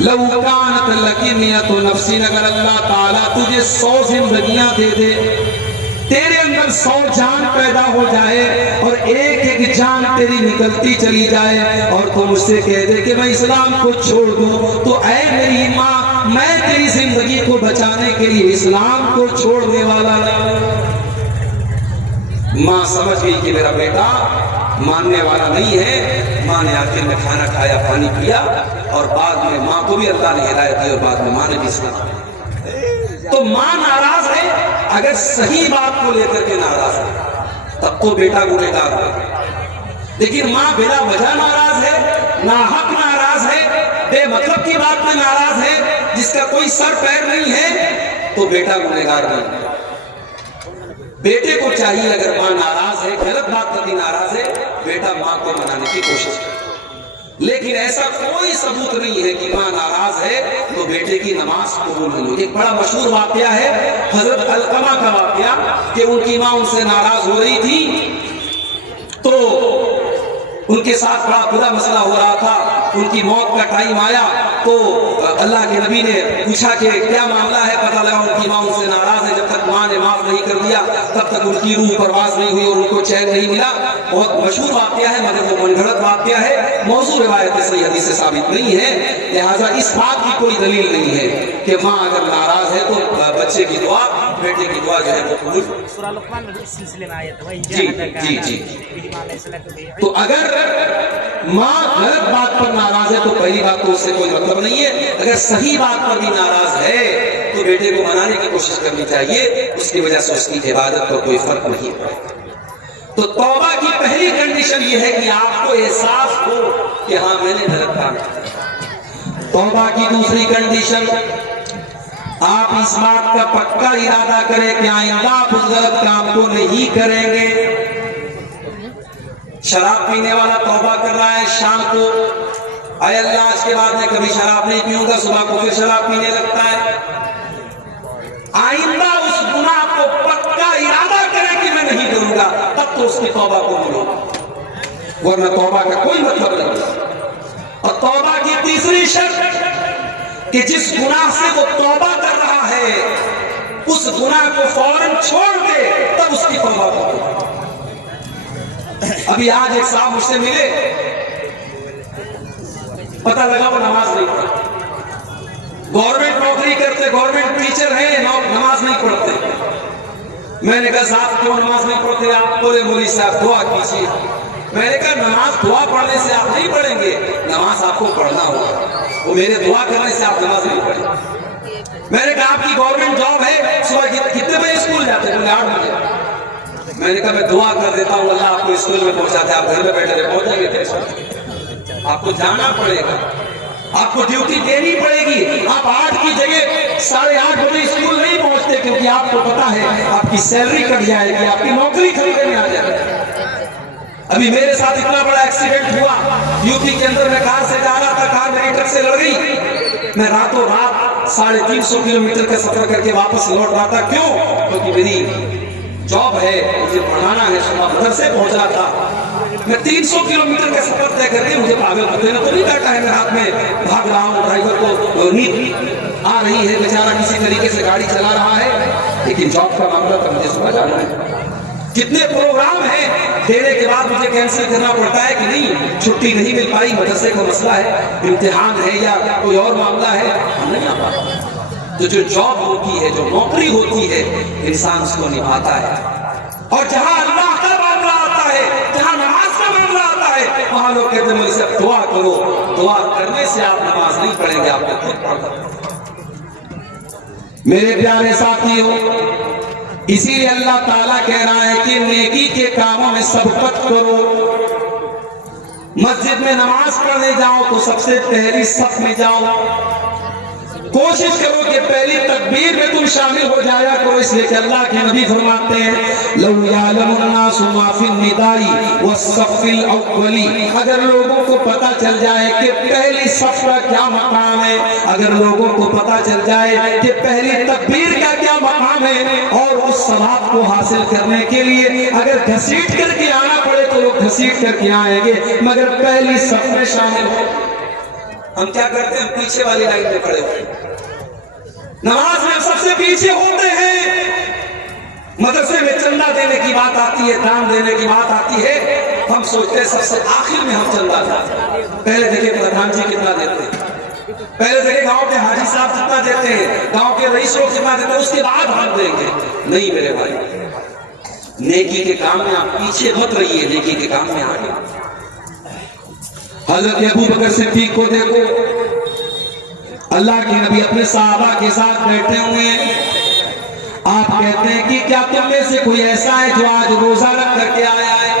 लौकानत लकीनियत नफ्सी, अगर अल्लाह ताला तुझे 100 जिंदगियां दे दे, तेरे अंदर 100 जान पैदा हो जाए और एक एक जान तेरी निकलती चली जाए और तू मुझसे कह दे कि मैं इस्लाम को छोड़ दूं, तो ऐ मेरी माँ, मैं तेरी जिंदगी को बचाने के लिए इस्लाम को छोड़ने वाला नहीं। माँ समझ गई कि मेरा बेटा मानने वाला नहीं है। माँ ने आखिर में खाना खाया, पानी पिया और बाद में माँ को भी अल्लाह ने हिदायत दी और बाद में माँ ने भी इस्लाम। तो माँ नाराज है, अगर सही बात को लेकर के नाराज है तब तो बेटा गुनहगार है। लेकिन माँ बिना वजह नाराज है, नाहक नाराज है, बेमतलब की बात में नाराज है, जिसका कोई सर पैर नहीं है, तो बेटा गुनहगार नहीं। बेटे को चाहिए अगर माँ नाराज है, गलत बात पर भी नाराज है, बेटा माँ को मनाने की कोशिश करे। लेकिन ऐसा कोई सबूत नहीं है कि माँ नाराज है तो बेटे की नमाज कबूल नहीं होगी। एक बड़ा मशहूर वाकया है हजरत अलकमा का वाकया कि उनकी माँ उनसे नाराज हो रही थी, तो उनके साथ बड़ा बुरा मसला हो रहा था। उनकी मौत का टाइम आया तो अल्लाह के नबी ने पूछा कि क्या मामला है। पता लगा उनकी माँ उनसे नाराज है। जब तक माँ ने माफ नहीं कर दिया तब तक उनकी रूह परवाज नहीं हुई और उनको चैन नहीं मिला। बहुत मशहूर वाकया है, मगर वो मनगढ़ंत वाकया है, मौजू रिवायत सही हदीस से साबित नहीं है। लिहाजा इस बात की कोई दलील नहीं है कि माँ अगर नाराज है तो बच्चे की दुआ, बेटे की दुआ जो है वो कबूल। जी जी जी। तो अगर माँ गलत बात पर नाराज है तो पहली बात तो उससे कोई मतलब नहीं है। अगर सही बात पर भी नाराज है तो बेटे को मनाने की कोशिश करनी चाहिए, उसकी वजह से उसकी इबादत पर कोई फर्क नहीं पड़ेगा। तो तौबा की पहली कंडीशन यह है कि आपको एहसास हो कि हाँ मैंने गलत काम किया। तौबा की दूसरी कंडीशन, आप इस बात का पक्का इरादा करें कि आइंदा आप उस गलत काम को नहीं करेंगे। शराब पीने वाला तौबा कर रहा है शाम को, अरे अल्लाह आज के बाद मैं कभी शराब नहीं पीऊंगा, सुबह को फिर शराब पीने लगता है। आइंदा उस गुनाह को पक्का इरादा करें कि मैं नहीं करूंगा, तब तो उसकी तौबा को मिलेगा, वरना तौबा का कोई मतलब नहीं। और तौबा की तीसरी शर्त कि जिस गुनाह से वो तौबा कर रहा है उस गुनाह को फौरन छोड़ दे, तब उसकी तौबा को। अभी आज एक साहब मुझसे मिले, पता लगा वो नमाज नहीं पढ़ते, गवर्नमेंट नौकरी करते, गवर्नमेंट टीचर हैं, नमाज नहीं पढ़ते। मैंने कहा साहब क्यों नमाज नहीं पढ़ते आप? बोले मौलवी साहब दुआ कीजिए। मैंने कहा नमाज दुआ पढ़ने से आप नहीं पढ़ेंगे, नमाज आपको पढ़ना होगा, वो मेरे दुआ करने से आप नमाज नहीं पढ़ेंगे। मैंने कहा आपकी गवर्नमेंट जॉब है, सुबह कितने बजे स्कूल जाते हैं? बोले 8 बजे। मैंने कहा मैं दुआ कर देता हूँ अल्लाह आपको स्कूल में पहुंचाते, आप घर में बैठे पहुंच जाएंगे कैसे? आपको जाना पड़ेगा, आपको ड्यूटी देनी पड़ेगी। आप 8 की जगह 8:30 बजे स्कूल नहीं पहुंचते, क्योंकि आपको पता है आपकी सैलरी कट जाएगी, आपकी नौकरी खरीदने में आ जाएगी। अभी मेरे साथ इतना बड़ा एक्सीडेंट हुआ, यूपी के अंदर मैं कार से जा रहा था, कार मेरी ट्रक से लड़ गई। मैं रातों रात 350 किलोमीटर का सफर करके वापस लौट रहा था। क्यों? क्योंकि मेरी जॉब है, मुझे पढ़ाना है, सुबह घर से पहुंचना था। मैं 300 किलोमीटर का सफर तय करके, मुझे पागल करते ना तो नहीं डाटा है, मैं हाथ में भाग रहा हूँ, ड्राइवर को नींद आ रही है, बेचारा किसी तरीके से गाड़ी चला रहा है, लेकिन जॉब का मामला था, मुझे सुबह जाना है। कितने प्रोग्राम हैं, देने के बाद मुझे कैंसिल करना पड़ता है कि नहीं, छुट्टी नहीं मिल पाई, मदरसे का मसला है, इम्तिहान है या कोई और मामला है, हम नहीं आ पाते। तो जो जॉब होती है, जो नौकरी होती है, इंसान उसको निभाता है। और जहां अल्लाह का मामला आता है, जहां नमाज का मामला आता है, वहां लोग कहते हैं मुझसे दुआ करो। दुआ करने से आप नमाज नहीं पढ़ेंगे, आपको खुद पढ़ना। मेरे प्यारे साथियों, इसीलिए अल्लाह ताला कह रहा है कि नेकी के कामों में सबकत करो। मस्जिद में नमाज पढ़ने जाओ तो सबसे पहली सफ में जाओ, कोशिश करो कि पहली तकबीर में तुम शामिल हो जाया करो, इसलिए कि अल्लाह के नबी फरमाते हैं लौ यअलमुन्नासु मा फिन निदाई वस्सफ़िल अव्वली, अगर लोगों को पता चल जाए कि पहली सफ का क्या मकाम है, अगर लोगों को पता चल जाए कि पहली तकबीर का क्या मकाम है, और उस सवाब को हासिल करने के लिए अगर घसीट करके आना पड़े तो लोग घसीट करके आएंगे, मगर पहली सफ में शामिल हो। हम क्या करते हैं, पीछे वाली लाइन में खड़े होते हैं। नमाज में सबसे पीछे होते हैं। मदरसे में चंदा देने की बात आती है, दान देने की बात आती है, हम सोचते हैं सबसे आखिर में हम चंदा दें। पहले देखिए प्रधान जी कितना देते हैं, पहले देखिए गांव के हाजी साहब कितना देते हैं, गांव के रईस लोग कितना देते हैं, उसके बाद हम देंगे। नहीं मेरे भाई, नेकी के काम में आप पीछे मत रहिए, नेकी के काम में आगे। हजरत अबू बकर सिद्दीक को देखो, अल्लाह के नबी अपने सहाबा के साथ बैठे हुए हैं। आप कहते हैं कि क्या तुम में से कोई ऐसा है जो आज रोजा रख करके आया है?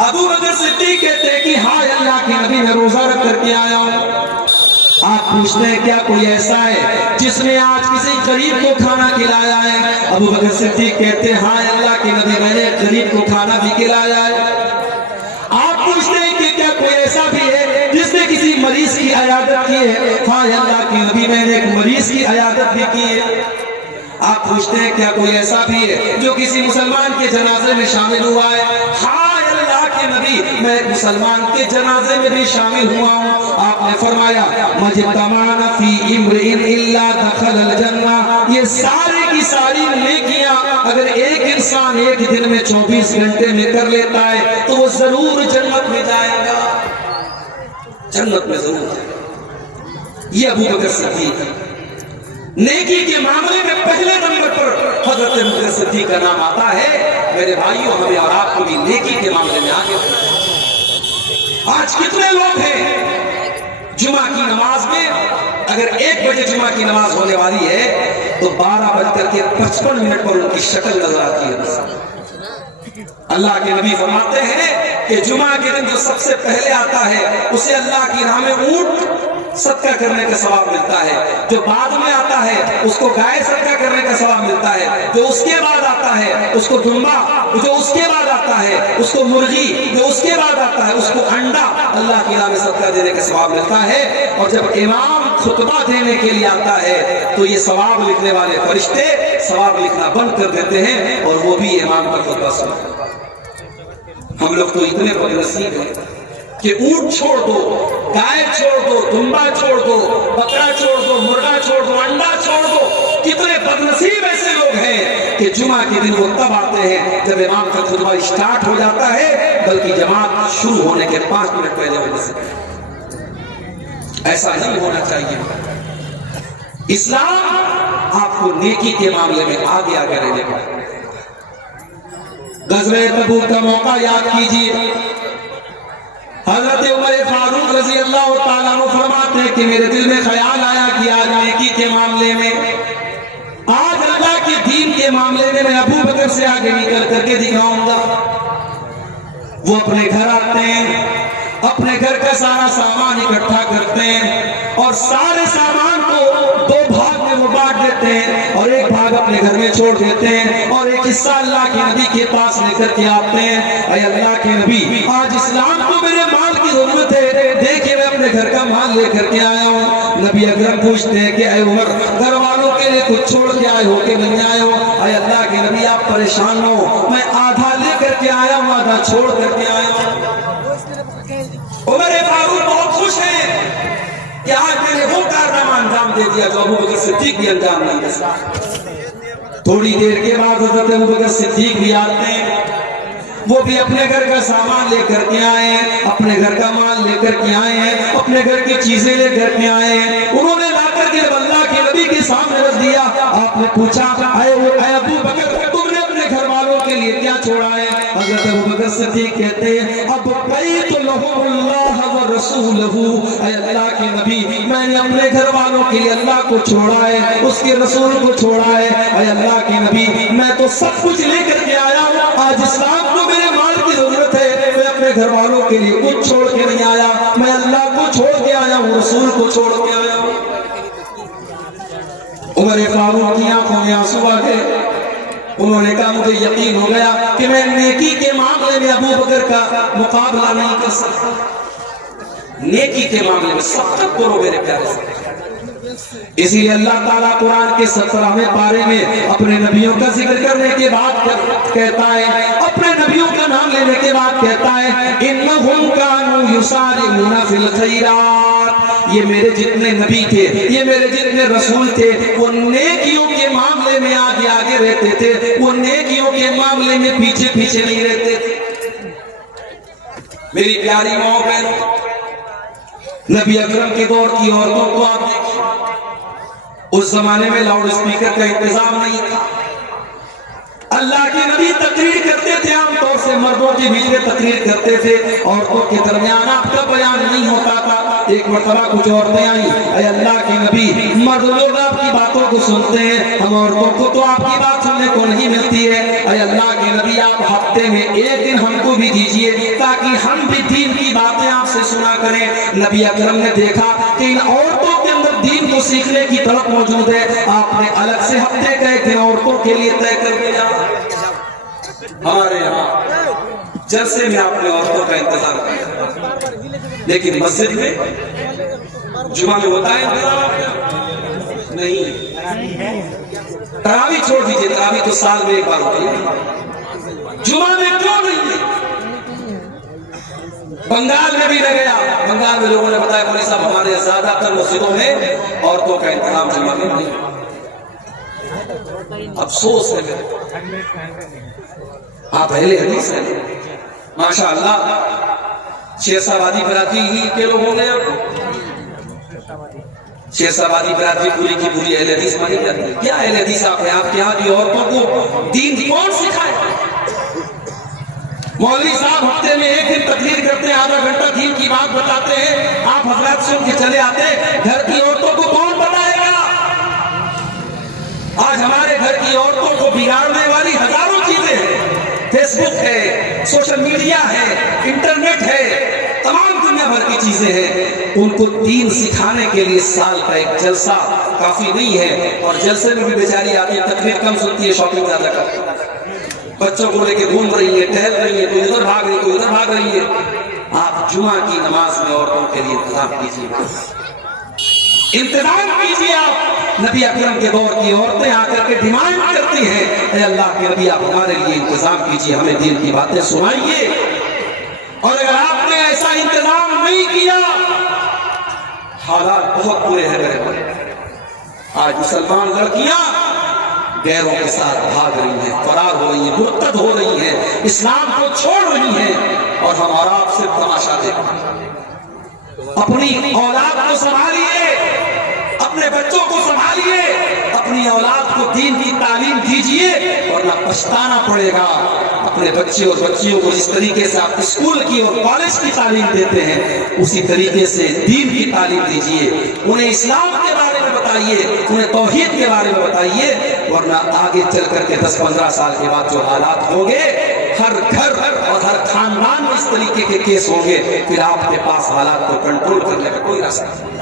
अबू बकर सिद्दीक कहते हैं कि हाँ अल्लाह के नबी, मैं रोजा रख करके आया हूं। आप पूछते हैं क्या कोई ऐसा है जिसने आज किसी गरीब को खाना खिलाया है? अबू बकर सिद्दीक कहते हैं हाँ अल्लाह के नबी, मैंने गरीब को खाना भी खिलाया है। आप पूछते हैं कि क्या कोई ऐसा भी है जिसने किसी मरीज की इयादत की है? हाँ अल्लाह के नबी, मैंने एक मरीज की इयादत भी की है। आप पूछते हैं क्या कोई ऐसा भी है जो किसी मुसलमान के जनाजे में शामिल हुआ है? हाँ अल्लाह के नबी, मैं एक मुसलमान के जनाजे में भी शामिल हुआ हूँ। आपने फरमाया मजतमाना फी इम्रिइन इल्ला दखलल जन्नह, ये सारी की सारी नेकियां अगर एक इंसान एक दिन में 24 घंटे में कर लेता है तो वो जरूर जन्नत में जाएगा, जन्नत में जरूर जाएगा। ये अबू बकर सिद्दीक है। नेकी के मामले में पहले नंबर पर हजरत अबू बकर सिद्दीक का नाम आता है। मेरे भाइयों, हमें और आपको भी नेकी के मामले में आगे बढ़ना। आज कितने लोग हैं जुमा की नमाज में, अगर 1 बजे जुमा की नमाज होने वाली है तो 12:55 पर उनकी शक्ल नजर आती है। अल्लाह के नबी फरमाते हैं कि जुमा के दिन जो सबसे पहले आता है उसे अल्लाह की राह में ऊंट सदका करने का सवाब मिलता है, जो बाद में आता है उसको गाय सदका करने का सवाब मिलता है, जो उसके बाद आता है उसको दुम्बा, जो उसके बाद आता है उसको मुर्गी, जो उसके बाद आता है उसको अंडा अल्लाह की राह में सदका देने का सवाब मिलता है। और जब इमाम खुतबा देने के लिए आता है तो ये सवाब लिखने वाले फरिश्ते सवाब लिखना बंद कर देते हैं और वो भी इमाम का खुतबा सुनते। हम लोग तो इतने बदनसीब हैं कि ऊंट छोड़ दो, गाय छोड़ दो, दुम्बा छोड़ दो, बकरा छोड़ दो, मुर्गा छोड़ दो, अंडा छोड़ दो। कितने बदनसीब ऐसे लोग हैं कि जुमा के दिन वो तब आते हैं जब इमाम का खुतबा स्टार्ट हो जाता है, बल्कि जमात शुरू होने के 5 मिनट पहले होने से। ऐसा नहीं होना चाहिए। इस्लाम आपको नेकी के मामले में आगे आगे रहने का। गज़वे तबूक का मौका याद कीजिए। हजरत उमर फारूक रजी अल्लाह तआला अन्हु फरमाते हैं कि मेरे दिल में ख्याल आया कि आज नेकी के मामले में, आज अल्लाह के दीन के मामले में मैं अबू बकर से आगे निकल करके दिखाऊंगा। वो अपने घर आते हैं, अपने घर का सारा सामान इकट्ठा करते हैं और सारे सामान को 2 भाग में वो बांट देते हैं और एक भाग अपने घर में छोड़ देते हैं और एक हिस्सा अल्लाह के नबी के पास लेकर के आते हैं। अरे अल्लाह के नबी, आज इस्लाम को मेरे माल की जरूरत है, देखिए मैं अपने घर का माल लेकर के आया हूँ। नबी अकरम पूछते हैं कि अरे उमर, घर वालों के लिए कुछ छोड़ के आए हो कि नहीं आए हो? अरे अल्लाह के नबी, आप परेशान हो, मैं आधा लेकर के आया हूँ, आधा छोड़ करके आया हूँ। उमर फारूक बहुत खुश हैं कि आज मैंने वो कारनामा अंजाम दे दिया जो अबू बकर सिद्दीक भी अंजाम नहीं दे सका। थोड़ी देर के बाद हजरत अबू बकर सिद्दीक भी आते हैं, वो भी अपने घर का सामान लेकर के आए हैं, अपने घर का माल लेकर के आए हैं, अपने घर की चीजें लेकर के आए हैं। उन्होंने लाकर के अल्लाह के नबी के सामने रख दिया। आपने पूछा, अबू बकर, तुमने अपने घर वालों के लिए क्या छोड़ा है? हजरत अबू बकर सिद्दीक कहते हैं, अब बैतुल्लाह व रसूलहू, अल्लाह के नबी, मैंने अपने घर वालों के लिए अल्लाह को छोड़ा है, उसके रसूल को छोड़ा है। अल्लाह के नबी, मैं तो सब कुछ लेकर के आया हूँ, आज इस्लाम को मेरे माल की जरूरत है, मैं अपने घर वालों के लिए कुछ छोड़ के नहीं आया, मैं अल्लाह को छोड़ के आया हूँ, रसूल को छोड़ के आया हूँ। उमर फारूक की आंखों में आंसू आ गए। उन्होंने कहा, मुझे यकीन हो गया कि मैं नेकी के मामले में अबू बकर का मुकाबला नहीं कर सकता। नेकी के मामले में सब तक करो मेरे प्यारे से। इसीलिए अल्लाह ताला कुरान के 17वें पारे में अपने नबियों का जिक्र करने के बाद कहता है, अपने नबियों का नाम लेने के बाद कहता है, इन्नहुम कानू युसारिऊना फिल खैरात, ये मेरे जितने नबी थे, ये मेरे जितने रसूल थे, वो नेकियों के मामले में आगे आगे रहते थे, वो नेकियों के मामले में पीछे पीछे नहीं रहते थे। मेरी प्यारी माओ बहनों, नबी अकरम के दौर की औरतों को आप देखिए, उस जमाने में लाउड स्पीकर का इंतजाम नहीं था। अल्लाह के नबी तकरीर करते थे, आमतौर से मर्दों के बीच में तकरीर करते थे, औरतों के दरमियान आपका बयान नहीं होता था। एक मरतबा कुछ औरतें आई, अल्लाह के नबी, मर्द लोग आपकी बातों को सुनते हैं, हम औरतों को तो आपकी बात सुनने को नहीं मिलती है। अल्लाह के नबी, आप हफ्ते में एक दिन हमको भी दीजिए ताकि हम भी दीन की बातें आपसे सुना करें। नबी अकरम ने देखा कि इन औरतों के अंदर दीन को सीखने की तड़प मौजूद है, आपने अलग से हफ्ते का एक दिन औरतों के लिए तय कर दिया। हमारे यहाँ जलसे में आपने औरतों का इंतजाम किया, लेकिन मस्जिद में जुमा में होता है नहीं। तरावी छोड़ दीजिए, तरावी तो साल में एक बार होती है, जुमा में क्यों नहीं है? बंगाल में भी लग गया, बंगाल में लोगों ने बताया मौलवी साहब हमारे ज्यादातर मस्जिदों में औरतों का इंतजाम जुमा में नहीं। अफसोस है आप अहले हदीस हैं माशाअल्लाह, शेरशाबादी बरादरी ही के लोग होंगे। शेरशाबादी बरादरी पूरी की पूरी अहले हदीस मानी जाती है। क्या अहले हदीस आप हैं? आपके यहाँ भी औरतों को दीन कौन सिखाए? मौलवी साहब हफ्ते में एक दिन तकरीर करते हैं, आधा घंटा दीन की बात बताते हैं, आप हजरत सुन के चले आते। घर की औरतों को कौन बताएगा? आज हमारे घर की औरतों को बिगाड़ने वाली हजारों चीजें हैं। फेसबुक है, सोशल मीडिया है, इंटरनेट है, तमाम दुनिया भर की चीजें हैं। उनको दीन सिखाने के लिए साल का एक जलसा काफी नहीं है, और जलसे में भी बेचारी आती है, तकरीर कम सुनती है, शॉपिंग ज्यादा करती है, बच्चों को लेके घूम रही है, टहल रही है, कोई उधर भाग रही है, कोई उधर भाग रही है। आप जुमा की नमाज में औरतों के लिए इंतजाम कीजिए, इंतजाम कीजिए। आप नबी अकरम के दौर की औरतें आकर के डिमांड करती हैं, अल्लाह के नबी आप हमारे लिए इंतजाम कीजिए, हमें दीन की बातें सुनाइए। और अगर आपने ऐसा इंतजाम नहीं किया, हालात बहुत बुरे हैं मेरे भाई। आज मुसलमान लड़कियां गैरों के साथ भाग रही हैं, फरार हो रही हैं, मुर्तद हो रही हैं, इस्लाम को छोड़ रही हैं, और हम और आप सिर्फ तमाशा देख रहे हैं। अपनी औलाद को संभालिए, अपने बच्चों को संभालिए, अपनी औलाद को दीन की तालीम दीजिए, वरना पछताना पड़ेगा। अपने बच्चे और बच्चियों को जिस तरीके से आप स्कूल की और कॉलेज की तालीम देते हैं, उसी तरीके से दीन की तालीम दीजिए। उन्हें इस्लाम के बारे में बताइए, उन्हें तौहीद के बारे में बताइए, वरना आगे चल करके 10-15 साल के बाद जो हालात होंगे, हर घर और हर खानदान में इस तरीके के केस होंगे, फिर आपके पास हालात को कंट्रोल करने का कोई रास्ता नहीं।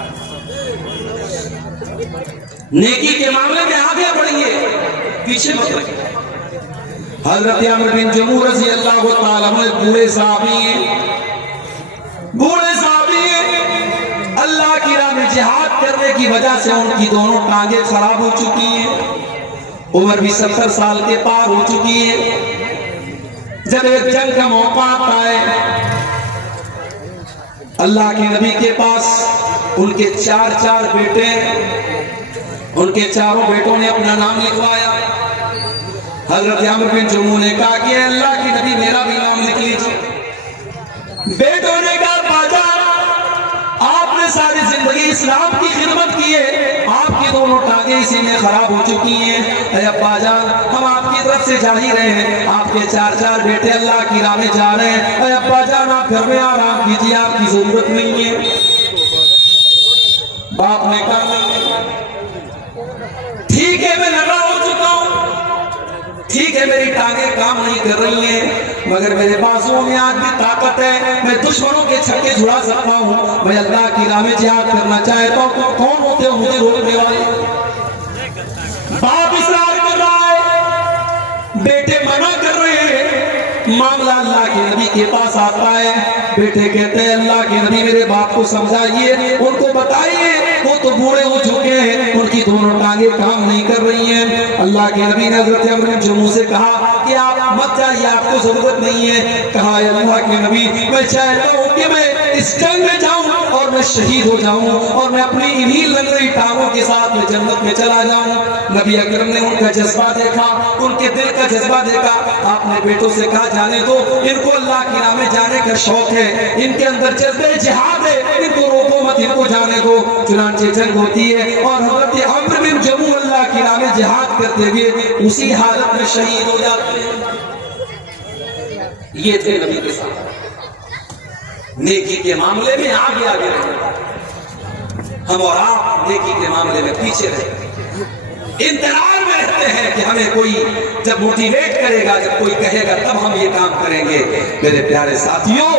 नेकी के मामले में आगे बढ़िए, पीछे मत रहिए। हजरत अमर बिन जमू रज़ी अल्लाह तआला अन्हु बूढ़े साहबी अल्लाह की राह में जिहाद करने की वजह से उनकी दोनों टांगे खराब हो चुकी हैं, उम्र भी 70 साल के पार हो चुकी है। जब एक जंग का मौका आता है, अल्लाह के नबी के पास उनके 4 बेटे, उनके चारों बेटों ने अपना नाम लिखवाया। हजरत अमर बिन जमू ने कहा कि अल्लाह के नबी मेरा भी नाम लिख लीजिए। बेटों ने कहा बाजा, आपने सारी जिंदगी इस्लाम की खिदमत की है, आपकी दोनों टांगे इसी में खराब हो चुकी हैं। अब्बा जान, हम आपकी तरफ से जा ही रहे हैं, आपके 4 बेटे अल्लाह की राह में जा रहे हैं। अब्बा जान, आप घर में आराम कीजिए, आपकी जरूरत नहीं है। बाप ने कहा ठीक है, मैं लगा हो चुका हूं, ठीक है मेरी टांगे काम नहीं कर रही हैं, मगर मेरे बाजुओं में आज भी ताकत है, मैं दुश्मनों के छक्के छुड़ा सकता हूं। मैं अल्लाह की राह में जिहाद करना चाहता हूं। तो कौन होते हो मुझे रोकने वाले? बाप इसरार कर रहा है, बेटे मना कर रहे हैं। मामला अल्लाह के नबी के पास आता है, बेटे कहते हैं अल्लाह के नबी मेरे बाप को समझाइए, उनको बताइए, वो तो बूढ़े हो चुके हैं, उनकी दोनों टांगे काम नहीं कर रही हैं। अल्लाह के नबी ने हज़रत अमर बिन जमू से कहा कि आप मत जाइए, आपको जरूरत नहीं है। कहा अल्लाह के नबी मैं चाहता हूँ कि मैं इस जंग में जाऊं और मैं शहीद हो जाऊं और मैं अपनी इन्हीं लंगड़ी टांगों के साथ में जन्नत में चला जाऊं। नबी अकरम ने उनका जज्बा देखा, उनके दिल का जज्बा देखा। आपने बेटों से कहा जाने दो, इनको अल्लाह की राह में जाने का शौक है, इनके अंदर जज्बे जिहाद है, इनको रोको मत, इनको जाने दो। चुनांचे जंग होती है और हज़रत अम्र बिन जमू अल्लाह की राह में जिहाद करते हुए उसी हालत में शहीद हो जाते हैं। ये थे नबी के साथ। नेकी के मामले में आगे आगे रहे, हम और आप नेकी के मामले में पीछे रहे। इंतजार में रहते हैं कि हमें कोई जब मोटिवेट करेगा, जब कोई कहेगा तब हम ये काम करेंगे। मेरे प्यारे साथियों,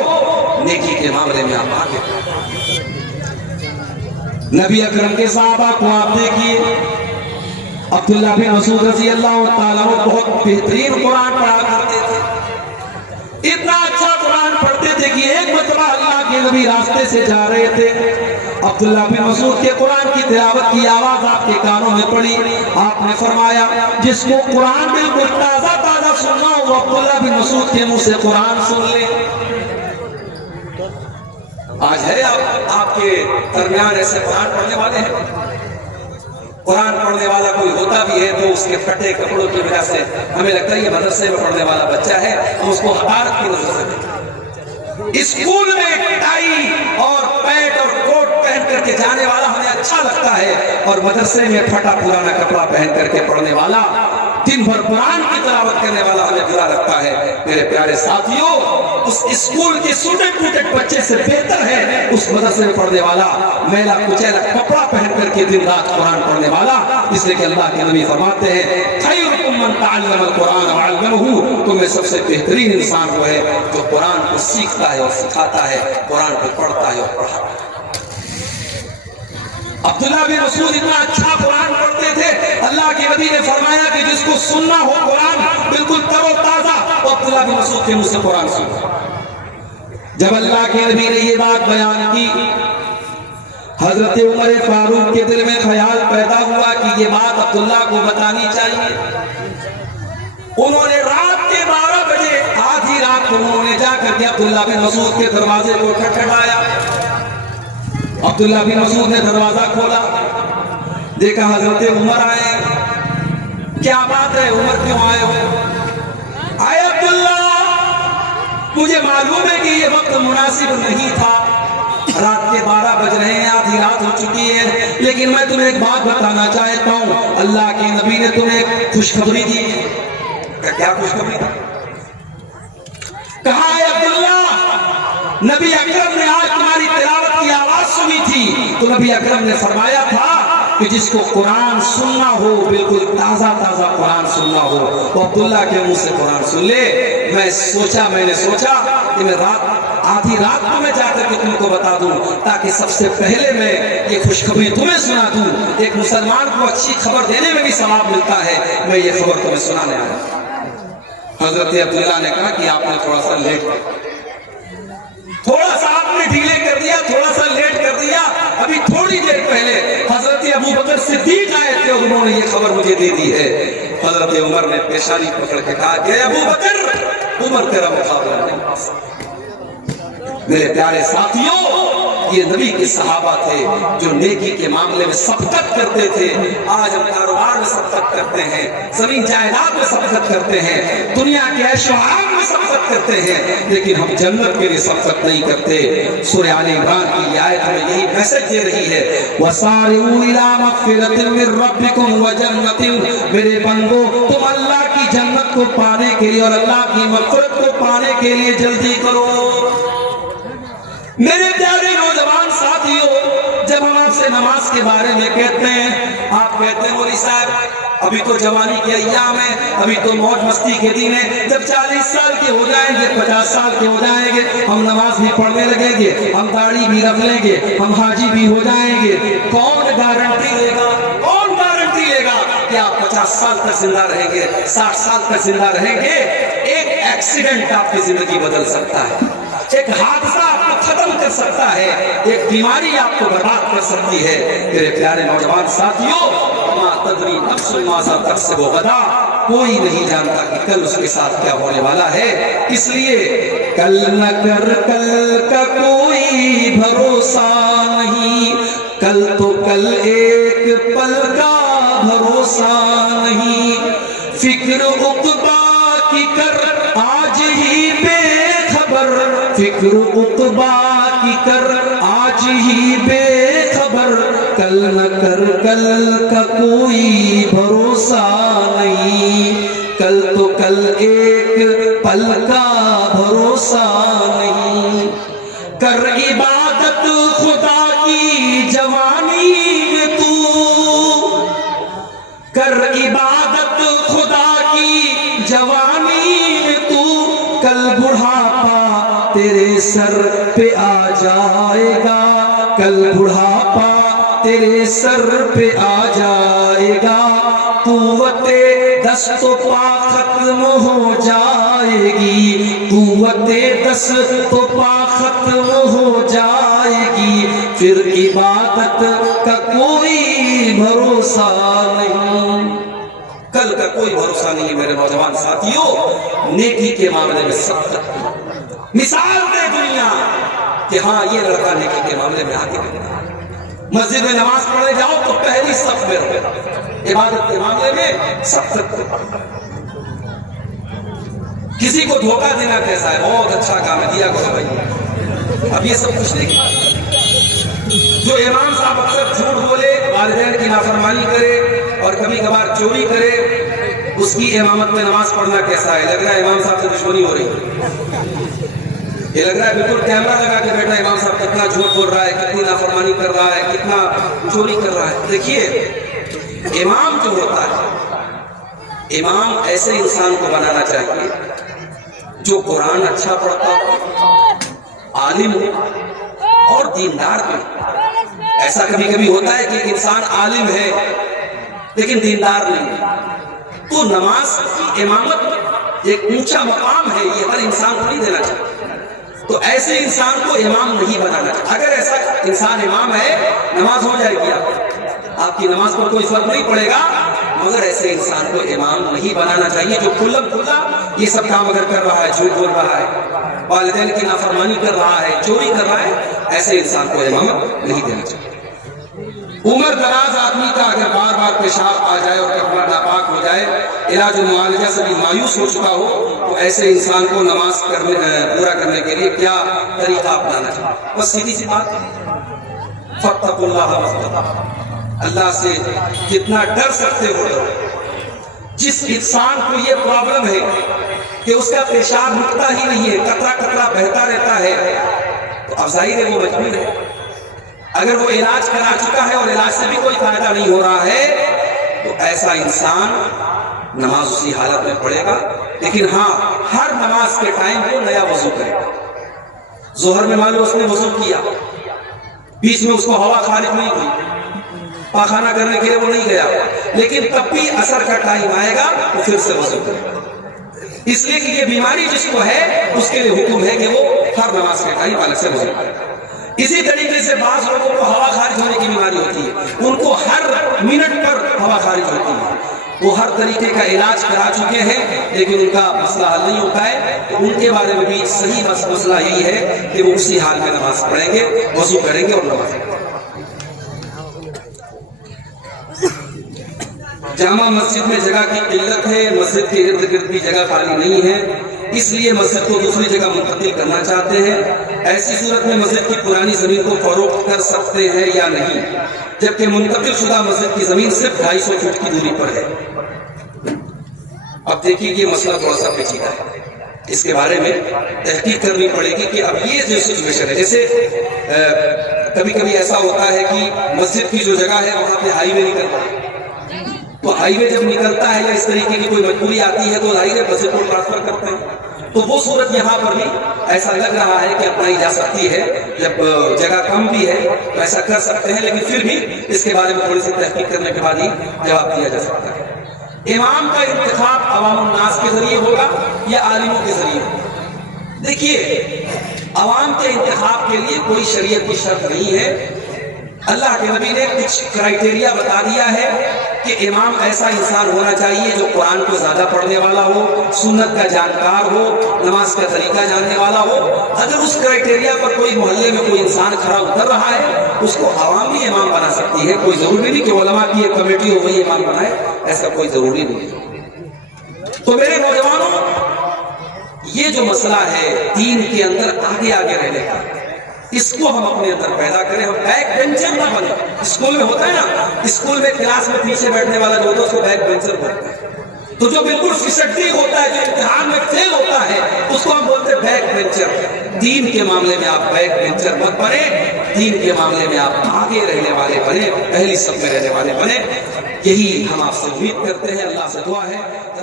नेकी के मामले में आप आगे। नबी अकरम के सहाबा को आप देखिए, अब्दुल्लाह बिन मसूद रज़ी अल्लाह ताला अन्हु बहुत बेहतरीन कुरान पढ़ा करते थे। इतना अच्छा कुरान पढ़ते थे कि एक मरतबा अल्लाह के नबी रास्ते से जा रहे थे, अब्दुल्लाह बिन मसूद के कुरान की तिलावत की आवाज आपके कानों में पड़ी। आपने फरमाया जिसको कुरान बिल्कुल ताजा ताजा सुनना हो वो अब्दुल्लाह बिन मसूद के मुंह से कुरान सुन ले। आज है आपके दरमियान ऐसे कुरान पढ़ने वाले हैं? कुरान पढ़ने वाला कोई होता भी है तो उसके फटे कपड़ों की वजह से हमें लगता है ये मदरसे में पढ़ने वाला बच्चा है, हम उसको हकारत की नजर से देखते। स्कूल में टाई और पैंट और कोट पहन करके जाने वाला हमें अच्छा लगता है, और मदरसे में फटा पुराना कपड़ा पहन करके पढ़ने वाला, दिन भर कुरान की तिलावत करने वाला हमें बुरा लगता है। मेरे प्यारे साथियों, उस स्कूल के सूटे फूटे बच्चे से बेहतर है उस मदरसे में पढ़ने वाला मैला कुचैला कपड़ा पहन करके दिन रात कुरान पढ़ने वाला। इसलिए कि अल्लाह के नबी फरमाते हैं खैरुकुम मन तअल्लमल कुरान व अल्लमहु, तुम्हें सबसे बेहतरीन इंसान वो है जो कुरान को सीखता है और सिखाता है, कुरान को पढ़ता है और पढ़ाता है। अब्दुल्लाह बिन मसूद इतना अच्छा कुरान पढ़ते थे, अल्लाह के नबी ने फरमाया कि जिसको सुनना हो कुरान बिल्कुल तरोताजा, तो अब्दुल्लाह बिन मसूद के मुंह से कुरान सुनो। जब अल्लाह के नबी ने ये बात बयान की, हजरत उमर फारूक के दिल में ख्याल पैदा हुआ कि ये बात अब्दुल्लाह को बतानी चाहिए। उन्होंने रात के 12 बजे, आधी रात को उन्होंने जाकर के अब्दुल्लाह बिन मसूद के दरवाजे को खटखटाया। अब्दुल्लाह बिन मसूद ने दरवाजा खोला, देखा हजरत उमर आए। क्या बात है, उमर क्यों आए हो? आए अब्दुल्ला, मुझे मालूम है कि ये वक्त मुनासिब नहीं था, रात के 12 बज रहे हैं, आधी रात हो चुकी है, लेकिन मैं तुम्हें एक बात बताना चाहता हूँ। अल्लाह के नबी ने तुम्हें खुशखबरी दी। क्या खुशखबरी दी? कहा है अब्दुल्ला, नबी अकरम ने आज तुम्हारी तिलावत की आवाज सुनी थी, तो नबी अकरम ने फरमाया था कि जिसको कुरान सुनना हो, बिल्कुल ताजा ताजा कुरान सुनना हो, तो अब्दुल्ला के मुंह से कुरान सुन ले। मैंने सोचा कि मैं आधी रात को मैं जाकर के तुमको बता दूं, ताकि सबसे पहले मैं ये खुशखबरी तुम्हें सुना दूं। एक मुसलमान को अच्छी खबर देने में भी सवाब मिलता है, मैं ये खबर तुम्हें सुनाने आया। हजरत अब्दुल्ला ने कहा कि आपने थोड़ा सा आपने ढीले कर दिया, थोड़ा सा लेट कर दिया। अभी थोड़ी देर पहले हजरत अबू बकर सिद्दीक आए थे और उन्होंने ये खबर मुझे दे दी है। हजरत उमर ने पेशानी पकड़ के कहा कि अबू बकर, उमर तेरा मुकाबला नहीं। मेरे प्यारे साथियों, ये नबी के सहाबा थे जो नेकी के मामले में सबकत करते थे। आज हम कारोबार में सबकत करते हैं, जमीन जायदाद में सबकत करते हैं, दुनिया के ऐशो-आराम में सबकत करते हैं, लेकिन हम जन्नत के लिए सबकत नहीं करते। सूरह आले इमरान की आयत में यही मैसेज दे रही है, वसारिऊ इला मगफिरतिन मिर रब्बिकुम व जन्नतिन। मेरे बंदो, तुम अल्लाह की जन्नत को पाने के लिए और अल्लाह की मगफिरत को पाने के लिए जल्दी करो। मेरे प्यारे नौजवान साथियों, जब हम आपसे नमाज के बारे में कहते हैं, आप कहते हैं मौलवी साहब अभी तो जवानी के अय्याम है, अभी तो मौज मस्ती के दिन है, जब 40 साल के हो जाएंगे, 50 साल के हो जाएंगे, हम नमाज भी पढ़ने लगेंगे, हम दाढ़ी भी रख लेंगे, हम हाजी भी हो जाएंगे। कौन गारंटी लेगा? कौन गारंटी लेगा कि आप 50 साल तक जिंदा रहेंगे, 60 साल तक जिंदा रहेंगे? एक एक्सीडेंट आपकी जिंदगी बदल सकता है, एक हादसा आपको खत्म कर सकता है, एक बीमारी आपको बर्बाद कर सकती है। मेरे प्यारे नौजवान साथियों, मा तदरी नफ्सुन माज़ा तक्सिबु गदा, कोई नहीं जानता कि कल उसके साथ क्या होने वाला है। इसलिए कल न कर कल का कोई भरोसा नहीं, कल तो कल एक पल का भरोसा नहीं। फिक्र उक़बा की कर आज ही बेखबर, फिक्र उक़बा की कर आज ही बेखबर, कल न कर कल का कोई भरोसा नहीं, कल तो कल एक पल का भरोसा नहीं। कर इबादत खुदा की जवानी में तू, कर इबादत खुदा की जवानी में तू, कल बुढ़ापा तेरे सर पे आ जाएगा, कल बुढ़ापा तेरे सर पे आ जाएगा। कुव्वते दस्त पा खत्म हो जाएगी, कुव्वते दस्त पा खत्म हो जाएगी, फिर इबादत का कोई भरोसा नहीं। कल का कोई भरोसा नहीं है मेरे नौजवान साथियों। नेकी के मामले में सब मिसाल दे दुनिया कि हाँ ये लड़का नेकी के मामले में आगे बढ़ा। मस्जिद में नमाज पढ़ने जाओ तो पहली सफ में रहो, इबादत के मामले में सब तक। किसी को धोखा देना कैसा है, बहुत अच्छा काम है, दिया करो भाई। अब ये सब कुछ नहीं। जो इमाम साहब अक्सर झूठ बोले, वालिदैन की नाफरमानी करे और कभी कभार चोरी करे, उसकी इमामत में नमाज पढ़ना कैसा है? लग रहा है इमाम साहब से दुश्मनी हो रही है। ये लग रहा है बिल्कुल कैमरा लगा के बैठा इमाम साहब कितना झूठ बोल रहा है, कितनी नाफरमानी कर रहा है, कितना चोरी कर रहा है। देखिए इमाम जो होता है, इमाम ऐसे इंसान को बनाना चाहिए जो कुरान अच्छा पढ़ता हो, आलिम हो और दीनदार भी। ऐसा कभी कभी होता है कि इंसान आलिम है लेकिन दीनदार नहीं, तो नमाज की इमामत एक ऊंचा मकाम है, ये हर इंसान को नहीं देना चाहिए। तो ऐसे इंसान को इमाम नहीं बनाना चाहिए। अगर ऐसा इंसान इमाम है, नमाज हो जाएगी आपकी नमाज पर कोई फर्क नहीं पड़ेगा, मगर ऐसे इंसान को इमाम नहीं बनाना चाहिए जो खुल्लम खुल्ला ये सब काम अगर कर रहा है, झूठ बोल रहा है, वालिदैन की नाफरमानी कर रहा है, चोरी कर रहा है, ऐसे इंसान को इमाम नहीं देना चाहिए। उम्र दराज आदमी का अगर बार बार पेशाब आ जाए और कपड़ा नापाक हो जाए, इलाज मुआलजा से भी मायूस हो चुका हो, तो ऐसे इंसान को नमाज पूरा करने के लिए क्या तरीका अपनाना चाहिए? बस सीधी सी बात, फत्तकुल्लाह वस्तक़फ़िरुल्लाह, अल्लाह से जितना डर सकते हो डरो। जिस इंसान को ये प्रॉब्लम है कि उसका पेशाब रुकता ही नहीं है, कतरा कतरा बहता रहता है, तो अब जाहिर है वो मजबूर है। अगर वो इलाज करा चुका है और इलाज से भी कोई फायदा नहीं हो रहा है, तो ऐसा इंसान नमाज उसी हालत में पढ़ेगा। लेकिन हाँ, हर नमाज के टाइम वो नया वजू करेगा। जोहर में मान लो उसने वजू किया, बीच में उसको हवा खारिज नहीं हुई, पाखाना करने के लिए वो नहीं गया, लेकिन तब भी असर का टाइम आएगा तो फिर से वजू करेगा। इसलिए कि ये बीमारी जिसको है उसके लिए हुक्म है कि वो हर नमाज के टाइम अलग से वजू करेगा। इसी तरीके से बाज़ लोगों को हवा खारिज होने की बीमारी होती है, उनको हर मिनट पर हवा खारिज होती है, वो हर तरीके का इलाज करा चुके हैं लेकिन उनका मसला हल नहीं होता है। तो उनके बारे में भी सही मसला यही है कि वो उसी हाल में नमाज पढ़ेंगे, वजू करेंगे और नमाज पढ़ेंगे। जामा मस्जिद में जगह की किल्लत है, मस्जिद के इर्द गिर्द भी जगह खाली नहीं है, इसलिए मस्जिद को दूसरी जगह मुंतकिल करना चाहते हैं। ऐसी सूरत में मस्जिद की पुरानी जमीन को फरोख्त कर सकते हैं या नहीं, जबकि मुंतकिल शुदा मस्जिद की जमीन सिर्फ 250 फुट की दूरी पर है। अब देखिए ये मसला थोड़ा सा पेचीदा है, इसके बारे में तहकीक करनी पड़ेगी कि अब ये जो सिचुएशन है, जैसे कभी कभी ऐसा होता है कि मस्जिद की जो जगह है वहां पे हाईवे निकलता है, तो हाईवे जब निकलता है या इस तरीके की कोई मजबूरी आती है तो हाईवे मस्जिद को ट्रांसफर करते हैं। तो वो सूरत यहाँ पर भी ऐसा लग रहा है कि अपनाई जा सकती है, जब जगह कम भी है तो ऐसा कर सकते हैं, लेकिन फिर भी इसके बारे में थोड़ी सी तहकीक करने के बाद ही जवाब दिया जा सकता है। इमाम का इंतखाब अवामुन नास के जरिए होगा या आलिमों के जरिए होगा? देखिए, अवाम के इंतखाब के लिए कोई शरीयत की शर्त नहीं है, अल्लाह के नबी ने कुछ क्राइटेरिया बता दिया है कि इमाम ऐसा इंसान होना चाहिए जो कुरान को ज्यादा पढ़ने वाला हो, सुन्नत का जानकार हो, नमाज का तरीका जानने वाला हो। अगर उस क्राइटेरिया पर कोई मोहल्ले में कोई इंसान खड़ा उतर रहा है, उसको आवाम भी इमाम बना सकती है। कोई जरूरी नहीं कि उलमा की एक कमेटी हो वही इमाम बनाए, ऐसा कोई जरूरी नहीं है। तो मेरे नौजवानों, ये जो मसला है दीन के अंदर आगे आगे रहने का, इसको हम अपने अंदर पैदा करें। हम बैक बेंचर ना बने। स्कूल में होता है ना, स्कूल में क्लास में पीछे बैठने वाला जो होता है उसको बैक बेंचर बोलते हैं। तो जो बिल्कुल फिसड्डी होता है, जो इम्तिहान में फेल होता है, उसको हम बोलते हैं बैक बेंचर। दीन के मामले में आप बैक बेंचर मत बने, दीन के मामले में आप आगे रहने वाले बने, पहली सब में रहने वाले बने। यही हम आपसे उम्मीद करते हैं। अल्लाह से दुआ है